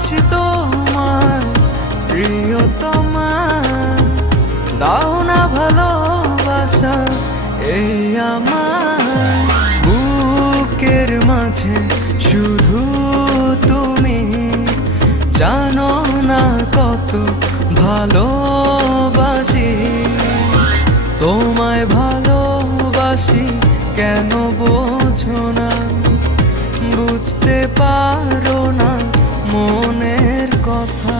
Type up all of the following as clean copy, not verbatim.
ভালোবাসি তোমায় প্রিয়তমা, দাও না ভালোবাসা এই আমার বুকের মাঝে শুধু তুমি, জানো না কত ভালোবাসি তোমায়, ভালোবাসি কেন বোঝো না, বুঝতে পারো না মনের কথা।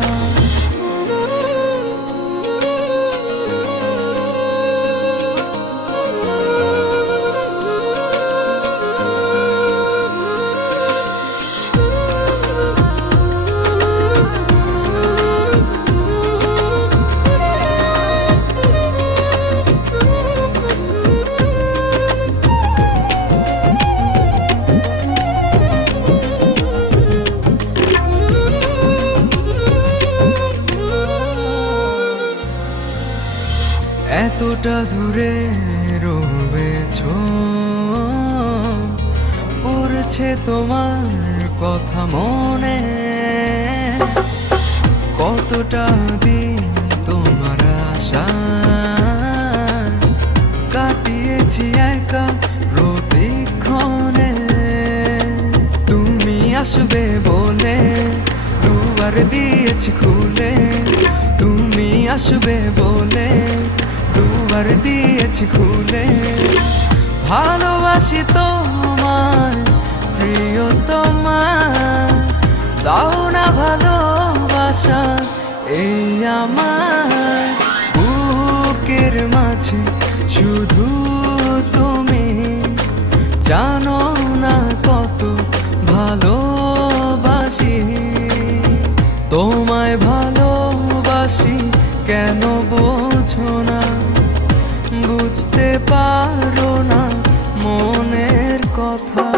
এতটা দূরে রয়েছো, পড়ছে তোমার কথা মনে, কতটা দিন তোমার আশা কাটিয়েছি একা প্রতিক্ষণে। তুমি আসবে বলে দুয়ার দিয়েছি খুলে, তুমি আসবে বলে দুয়ার দিয়েছি খুলে, ভালোবাসি তোমায় প্রিয়তমা, দাও না ভালোবাসা এই আমার বুকের মাঝে শুধু তুমি, জানো না কত ভালোবাসি তোমায়, ভালোবাসি কেন বোঝো না, বুঝতে পারো না মনের কথা।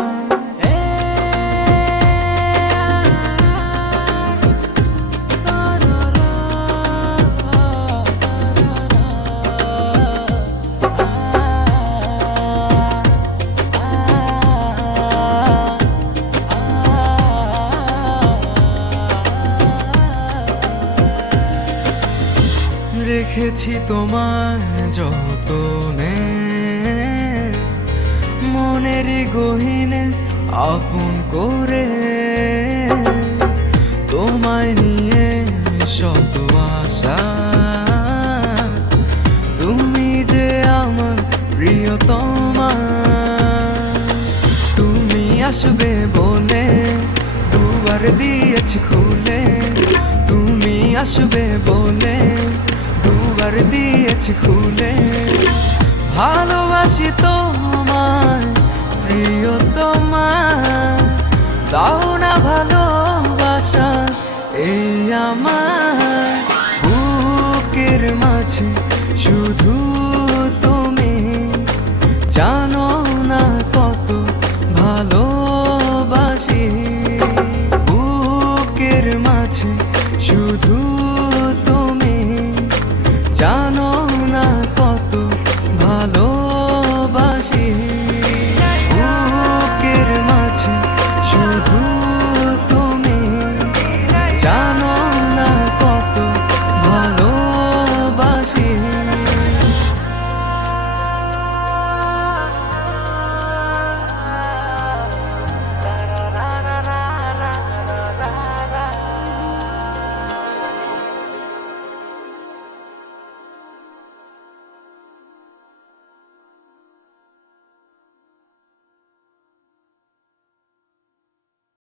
রেখেছি তোমার যতনে, মনের গহীনে আপন করে, তোমায় নিয়ে শত আশা, তুমি যে আমার প্রিয়তমা, তুমি আসবে বলে দুয়ার দিয়েছি খুলে, তুমি আসবে বলে দুয়ার দিয়েছি খুলে, ভালোবাসি তোমায় প্রিয়তমা, দাও না ভালোবাসা এই আমার বুকের মাঝে শুধু তুমি, জানো না কত ভালোবাসি বুকের মাঝে শুধু তুমি, জানো